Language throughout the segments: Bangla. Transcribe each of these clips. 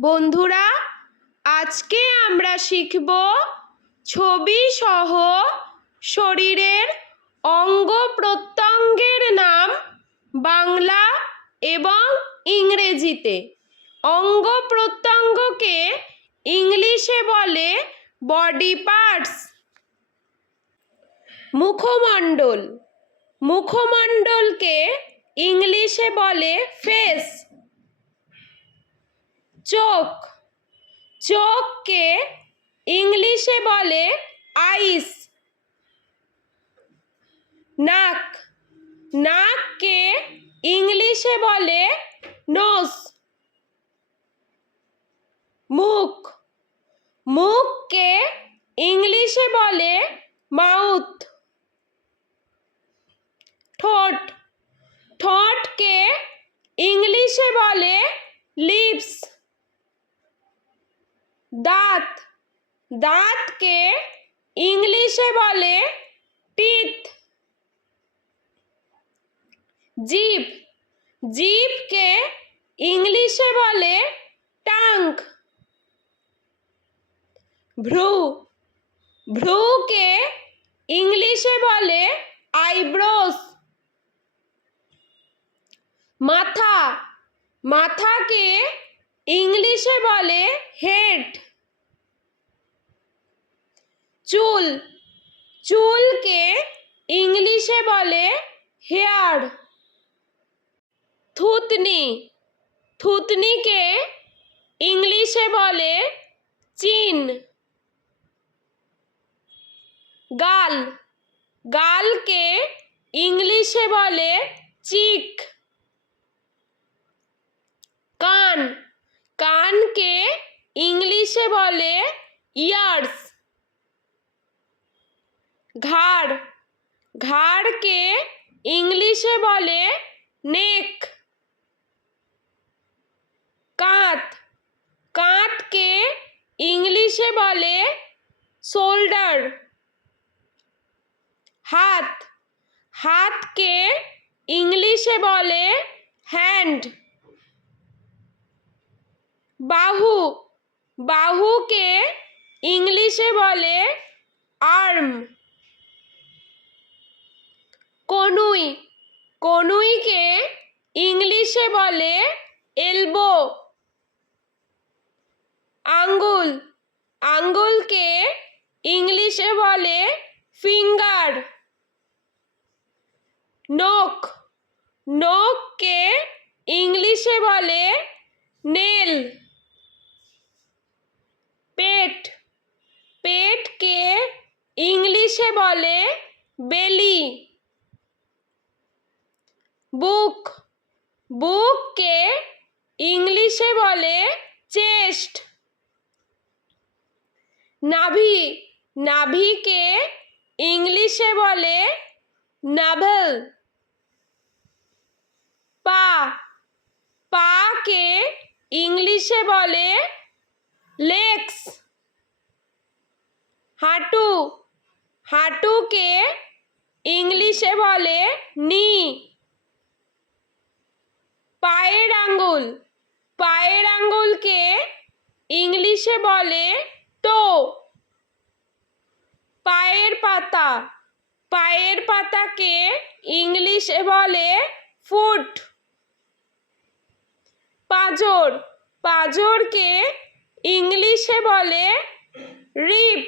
বন্ধুরা, আজকে আমরা শিখব ছবি সহ শরীরের অঙ্গ প্রত্যঙ্গের নাম বাংলা এবং ইংরেজিতে। অঙ্গ প্রত্যঙ্গকে ইংলিশে বলে বডি পার্টস। মুখমণ্ডল, মুখমণ্ডলকে ইংলিশে বলে ফেস। চোখ, চোখকে ইংলিশে বলে আইস। নাক, নাককে ইংলিশে বলে নোজ। মুখ, মুখকে ইংলিশে বলে মাউথ। ঠোঁট, ঠোঁটকে ইংলিশে বলে লিপস। দাঁত, দাঁতকে ইংলিশে বলে টিথ। জিভ, জিভকে ইংলিশে বলে টাঙ্গ। ভ্রু, ভ্রুকে ইংলিশে বলে আইব্রোস। মাথা, মাথাকে ইংলিশে বলে হেড। চুল, চুলকে ইংলিশে বলে হেয়ার। থুতনি, থুতনিকে ইংলিশে বলে চিন। গাল, গালকে ইংলিশে বলে চিক। কান, কানকে ইংলিশে বলে ইয়ার্স। ঘাড়, ঘাড়কে ইংলিশে বলে নেক। কাঁধ, কাঁধকে ইংলিশে বলে শোল্ডার। হাত, হাতকে ইংলিশে বলে হ্যান্ড। বাহু, বাহুকে ইংলিশে বলে আর্ম। কনুই, কনুইকে ইংলিশে বলে এলবো। আঙ্গুল, আঙ্গুলকে ইংলিশে বলে ফিঙ্গার। নখ, নখকে ইংলিশে বলে নেল। পেট, পেটকে ইংলিশে বলে বেলি। বুক, বুককে ইংলিশে বলে চেস্ট। নাভি, নাভিকে ইংলিশে বলে নাভেল। পা, পাকে ইংলিশে বলে লেগস। হাঁটু, হাঁটুকে ইংলিশে বলে নি। পায়ের আঙ্গুল, পায়ের আঙ্গুলকে ইংলিশে বলে টো। পায়ের পাতা, পায়ের পাতাকে ইংলিশে বলে ফুট। পাঁজর, পাঁজরকে ইংলিশে বলে রিপ।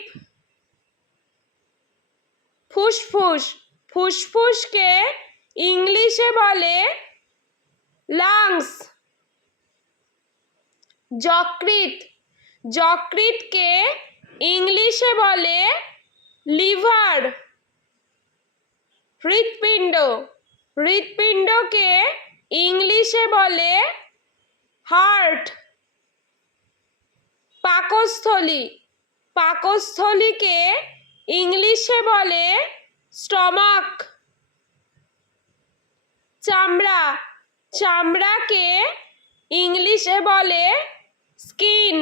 ফুসফুস, ফুসফুসকে ইংলিশে বলে লাংস। যকৃৎ, যকৃৎকে ইংলিশে বলে লিভার। হৃৎপিণ্ড, হৃৎপিণ্ডকে ইংলিশে বলে হার্ট। পাকস্থলী, পাকস্থলীকে ইংলিশে বলে স্টমাক। চামড়া, চামড়াকে ইংলিশে বলে স্কিন।